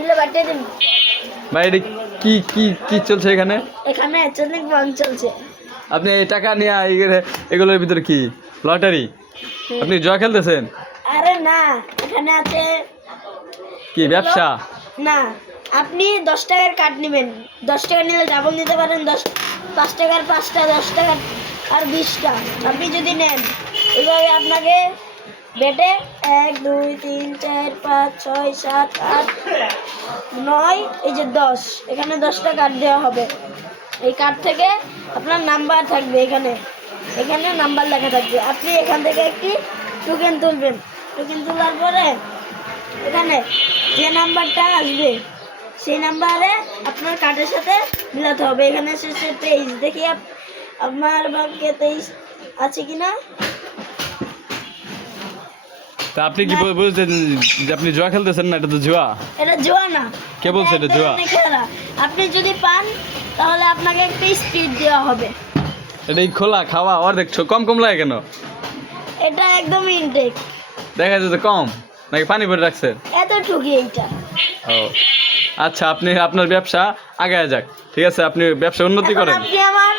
দিলে বাটিয়ে দিন। ভাই এটা কি কি কি চলছে এখানে? এখানে অনেক বন চলছে। আপনি এই টাকা নিয়ে এগুলোর ভিতরে কি লটারি? আপনি জুয়া খেলতেছেন? আরে না, এখানে আছে কি ব্যবসা? না, আপনি 10 টাকার কার্ড নেবেন। 10 টাকা নিলে ডাবল নিতে পারেন। 5 টাকার 5টা, 10 টাকার আর 20টা। আপনি যদি নেন এভাবে আপনাকে বেটে 1 2 3 4 5 6 7 8 9 এই যে 10, এখানে 10টা কার্ড দেওয়া হবে। এই কার্ড থেকে আপনার নাম্বার থাকবে, এখানে নাম্বার লেখা থাকবে। আপনি এখান থেকে একটি টোকেন তুলবেন। টোকেন তোলার পরে এখানে যে নাম্বারটা আসবে সেই নাম্বারে আপনার কার্ডের সাথে মিলাতে হবে। এখানে শেষে 23 দেখি আমার ভাগ্যে 23 আছে কিনা। তা আপনি কি বলছেন যে আপনি জুয়া খেলতেছেন? না, এটা তো জুয়া। এটা জুয়া না। কে বলছে এটা জুয়া? খেলা। আপনি যদি পান তাহলে আপনাকে একটা স্পিড দেওয়া হবে। এটা খোলা খাওয়া আর দেখছো কম কম লাগে কেন? এটা একদম ইনটেক। দেখা যাচ্ছে কম নাকি পানি ভরে রাখছেন? এতটুকু এইটা। ও আচ্ছা, আপনি আপনার ব্যবসা আগায় যাক, ঠিক আছে? আপনি ব্যবসা উন্নতি করেন। আপনি আমার